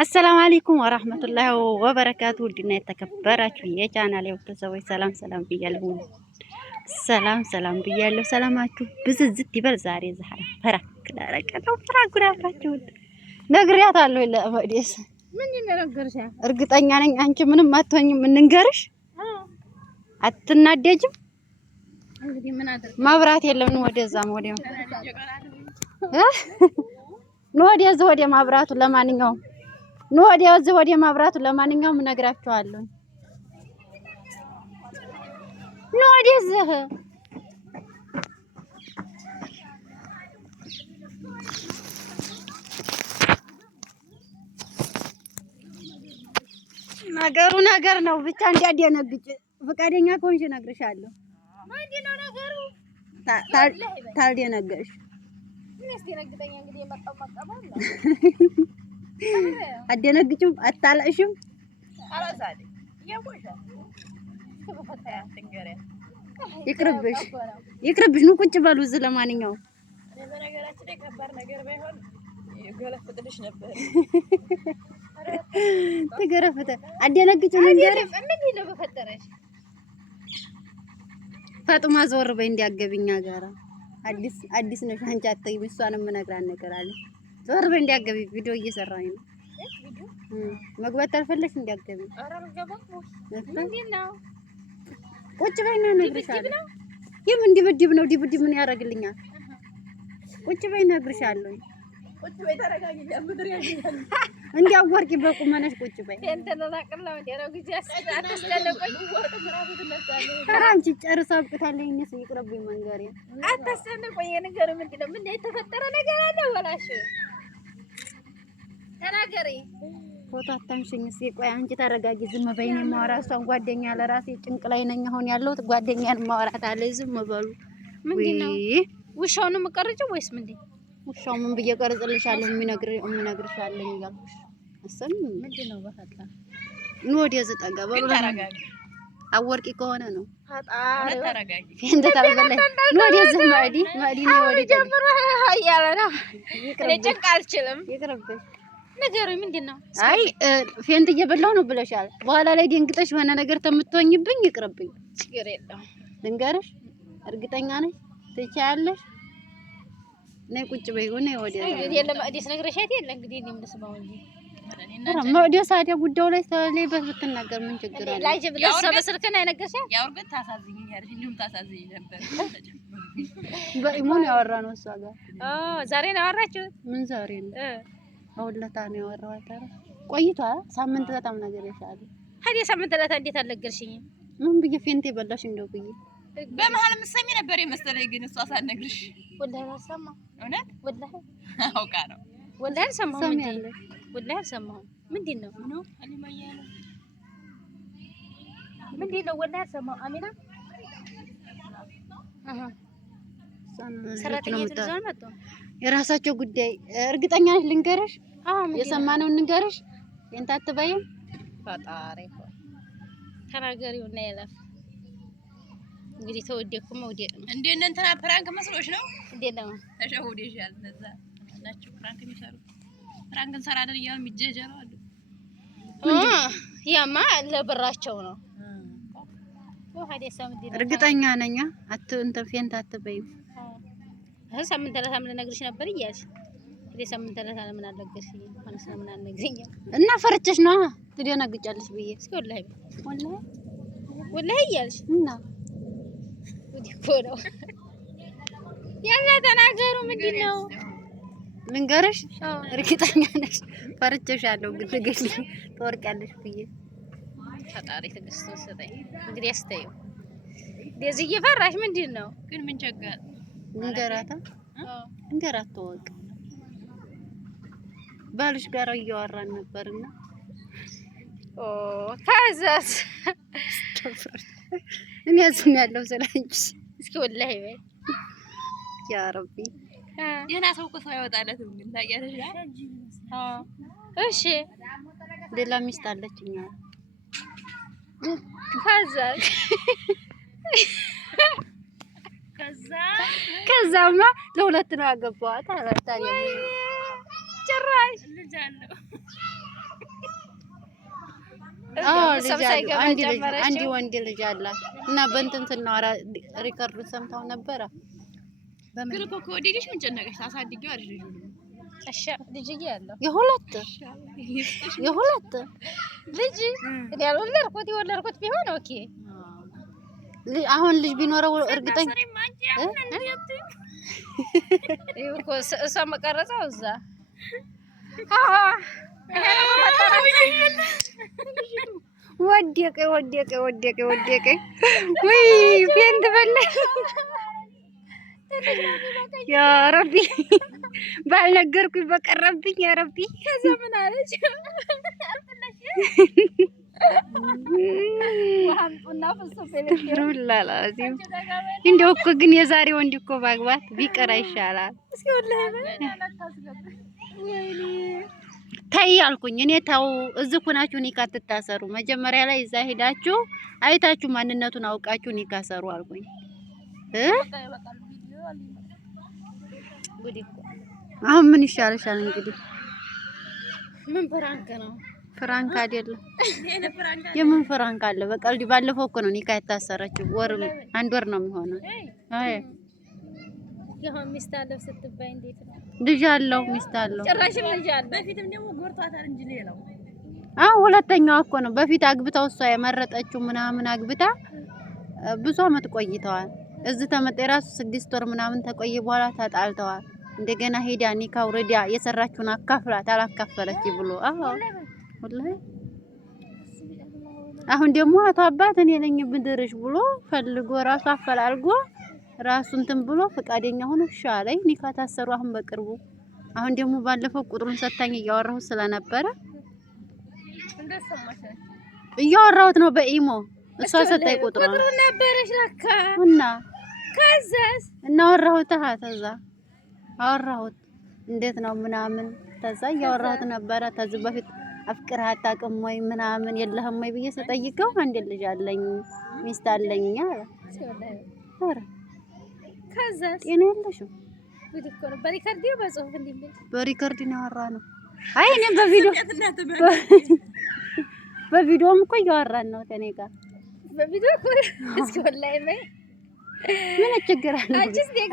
አሰላሙ አለይኩም ወራህመቱላሂ ወበረካቱ። ውድና የተከበራችሁ የቻናሌ ቤተሰቦች ሰላም ብያለሁ። ሰላም ብያለሁ። ሰላማችሁ ብዝዝት ይበል። ዛሬ ዛሬ ፈራክ ላረቀው ፍራጉራታችሁ ነግሬያታለሁ። ለመዲስ ምን ይነገርሻ? እርግጠኛ ነኝ አንቺ ምንም አትሆኝም። እንንገርሽ አትናደጅም። እንግዲህ ምን አደረገ? መብራት የለም። ወደዛም ወዲያው ወደዛ ወደ ማብራቱ ለማንኛውም ወደ ማብራቱ ለማንኛውም እነግራችኋለሁ። ወደዚህ ነገሩ ነገር ነው። ብቻ እንዲያደነግጭ ፈቃደኛ ከሆንሽ እነግርሻለሁ። ምንድነው ነገሩ? ታልደነገጥሽ የሚያስደነግጠኝ እንግዲህ የመጣው መቀበል ነው። አደነግጭም አታለሽም። አላዛዴ ያቆሻ ተፈታያ ትንገረ ይቅርብሽ። ነው ቁጭ በሉ እዚህ። ለማንኛውም በነገራችን ላይ ከባድ ነገር ባይሆን ይገለፍጥልሽ ነበር። ትገረፍተ አደነግጭም እንገረ ምን ይለው በፈጠረሽ ፈጥማ ዞር በይ እንዲያገብኛ ጋራ አዲስ ነሽ አንቺ አትይም። እሷንም እነግራን ነገር አለ። ዞር በይ እንዲያገቢ ቪዲዮ እየሰራኝ ነው። መግባት አልፈለግሽ እንዲያገቢ። ኧረ ልገባው ምንድነው? ቁጭ በይ ነው እነግርሻለሁ። የምን ድብድብ ነው? ድብድብ ምን ያደርግልኛል? ቁጭ በይ እነግርሻለሁ። ቁጭ በይ ተረጋጊ። ለምድር ያገኛል እንዲያወርቂ በቁመነሽ ቁጭ በይ። እንተናናቅላው እንደው ግዜ አታስጨንቆኝ። ወርጥ ምራቱ ተነሳለኝ። ኧረ አንቺ ጨርሳ አብቅታለኝ። እነሱ ይቅርብኝ መንገሬ። አታስጨንቆኝ። የነገሩ ምንድነው? ምን የተፈጠረ ነገር አለ ወላሽ? ተናገሪ። ፎቶ አታንሽኝ እስኪ። ቆይ አንቺ ተረጋጊ። ዝም በይ። እኔ የማወራ እሷን ጓደኛ ለራሴ ጭንቅ ላይ ነኝ አሁን ያለሁት። ጓደኛን ማውራት አለ። ዝም በሉ። ምንድነው? ውሻውን ነው የምቀርጭው ወይስ ምንድን? ውሻው ምን ብዬ ቀርጽልሻለሁ? የምነግርሻለሁ እያልኩሽ አሰም ምንድነው? በፈጣ ነው ወዲያ ጠጋ በሉ። ተረጋጊ። አወርቂ ከሆነ ነው ፈጣሪ ተረጋጊ። እንደ ታበለ ነው ወዲያ ማዲ ነው ወዲያ ጀምሮ ያያለ ነው። እኔ ጭንቅ አልችልም። ይቅርብሽ። ነገሩ ምንድነው? አይ ፌንት እየበላሁ ነው ብለሻል። በኋላ ላይ ደንግጠሽ የሆነ ነገር ተምትሆኝብኝ ይቅርብኝ። ችግር የለውም። ልንገርሽ፣ እርግጠኛ ነኝ ትቻያለሽ። ነይ ቁጭ በይ። ሆነ ወዲያ እንግዲህ ለማዲስ ነግረሻት የለ እንግዲህ እኔ ምን ስማው እንጂ ማዲስ ሳዲያ ጉዳዩ ላይ ተለይበት ብትናገር ምን ችግር አለ? ላይ ጀብለሽ በስልክ ነው ያነገርሻት? ያው እርግጥ ታሳዝኝኛለሽ። እንዲሁም ታሳዝኝ ነበር። በኢሞን ያወራነው እሷ ጋር። ዛሬ ነው ያወራችሁት? ምን ዛሬ ነው? አውለታ ነው ያወራኋት። ኧረ ቆይቷል። ሳምንት በጣም ነገር ይሻላል። ሀዲያ ሳምንት ለታ እንዴት አልነገርሽኝም? ምን ብዬ ፌንቴ በላሽ እንደው ብዬ በመሀል የምትሰሚ ነበር የመሰለኝ፣ ግን እሷ ሳትነግርሽ። ወላሂ አልሰማሁም። እውነት ወላሂ አውቃ ነው። ወላሂ አልሰማሁም። ወላሂ አልሰማሁም። ምንድነው? ነው አሊማያ ነው። ምንድነው? ወላሂ አልሰማሁም። አሚና ሰራተኛ ትልዛል መጣ። የራሳቸው ጉዳይ። እርግጠኛ ነሽ? ልንገርሽ፣ የሰማነውን ልንገርሽ። የንታ አትበይም። ፈጣሪ ሆይ ተናገሪው እና ያለፍ እንግዲህ ተወደኩ መውደቅ ነው። እንዴ እንትና ፕራንክ መስሎሽ ነው? እንዴ ነው ተሸውደሻል። እነዛ ናቸው ፕራንክ የሚሰሩ። ፕራንክ እንሰራለን እያሉ የሚጀጀሩ አሉ። ያማ ለብራቸው ነው። እርግጠኛ ነኝ። እንትን ፌንት አትበይም። ሳምንት ለሳምንት ነግርሽ ነበር እያልሽ እንግዲህ ሳምንት ለሳምንት ለምን አልነገርሽኝ? ማለት ነው ምን አልነግርኝ እና ፈርቼሽ ነው ትደነግጫለሽ ብዬ። እስኪ ወላሂ እያልሽ እና ወዲህ እኮ ነው ያላ ተናገሩ። ምንድነው? ልንገርሽ፣ እርግጠኛ ነሽ? ፈርቼሻለሁ ግን ትገኝ ትወርቂያለሽ ብዬ። ፈጣሪ ትዕግስት ወሰደኝ። እንግዲህ አስተይው እንደዚህ እየፈራሽ ምንድነው? ግን ምን ቸገር? እንገራታ እንገራት ተወቅ ባልሽ ጋር እያወራን ነበርና ከዛስ እኔ ያዝም ያለው ስለአንቺ። እስኪ ወላሂ በይ ያ ረቢ። ደህና ሰው እኮ ሰው ያወጣለትም ግን ታውቂያለሽ። እሺ ሌላ ሚስት አለችኝ። ከዛማ ለሁለት ነው ያገባዋት። ታዲያ ጭራሽ ልጅ አለው አንድ ወንድ ልጅ አላት እና በእንትን ስናወራ ሪከርዱ ሰምታው ነበረ። ግን እኮ ከወደደሽ ምን ጨነቀሽ? ታሳድጊው አይደል ልጁ እሺ ልጅዬ ያለው የሁለት ልጅ እኔ የወለድኩት ቢሆን ኦኬ። አሁን ልጅ ቢኖረው እርግጠኛ እኮ እሷ መቀረጻው እዛ ወደቀ ወይ ፌንት በላ ያ ረቢ ባልነገርኩኝ በቀረብኝ ያ ረቢ። ከዛ ምን አለች? እንደው እኮ ግን የዛሬ ወንድ እኮ ባግባት ቢቀር ይሻላል። ተይ አልኩኝ እኔ ተው። እዚህ ሆናችሁ ኒካ ትታሰሩ። መጀመሪያ ላይ እዛ ሄዳችሁ አይታችሁ ማንነቱን አውቃችሁ ኒካ ሰሩ አልኩኝ። አሁን ምን ይሻልሻል እንግዲህ? ምን ፍራንክ ነው? ፍራንክ አይደለም። የምን ፍራንክ አለ? በቀልድ ባለፈው እኮ ነው ኒካ የታሰረችው። አንድ ወር ነው የሚሆነው። አይ ይሄን ሚስት አለው ስትባይ እንዴት ነው? ልጅ አለው ሚስት አለው። ጭራሽም ልጅ አለው። በፊትም ደግሞ ጎርቷታል እንጂ ሌላው ሁለተኛው እኮ ነው። በፊት አግብታው እሷ የመረጠችው ምናምን አግብታ ብዙ አመት ቆይተዋል። እዚህ ተመጣ የራሱ 6 ወር ምናምን ተቆየ በኋላ ተጣልተዋል። እንደገና ሄዳ ኒካው ረዳ የሰራችውን አካፍላት አላካፈለች ብሎ ወላሂ አሁን ደግሞ አቶ አባት እኔ ነኝ ብድርሽ ብሎ ፈልጎ ራሱ አፈላልጎ ራሱ እንትን ብሎ ፈቃደኛ ሆኖ ሻለኝ ኒካ ታሰሩ። አሁን በቅርቡ አሁን ደግሞ ባለፈው ቁጥሩን ሰጣኝ እያወራሁ ስለነበረ እያወራሁት ነው በኢሞ እሷ ሰጣኝ ቁጥሩን ነበረሽ ለካ እና ከዛስ እናወራሁት ተዛ አወራሁት እንዴት ነው ምናምን ተዛ እያወራሁት ነበረ። ተዚህ በፊት አፍቅረህ አታውቅም ወይ ምናምን የለህም ወይ ብዬ ስጠይቀው አንድ ልጅ አለኝ ሚስት አለኝ አለ። ከዛስ ጤና የለሽም ቢዲኮ ነው በሪከርድ በጽሁፍ እንዲል በሪከርድ ነው ያወራነው። አይ እኔም በቪዲዮም እኮ እያወራን ነው ከኔ ጋር በቪዲዮ እኮ እስኪ ወላሂ ምን ችግር አለ?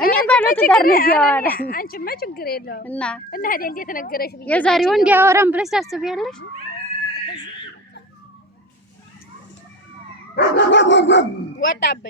እኔ ባለው ትዳር ነው ያወራ። አንቺማ ችግር የለውም እና ሄደ እንዴት ነገረሽ ብዬ የዛሬው እንዲያወራን ብለሽ ታስቢያለሽ? ወጣበ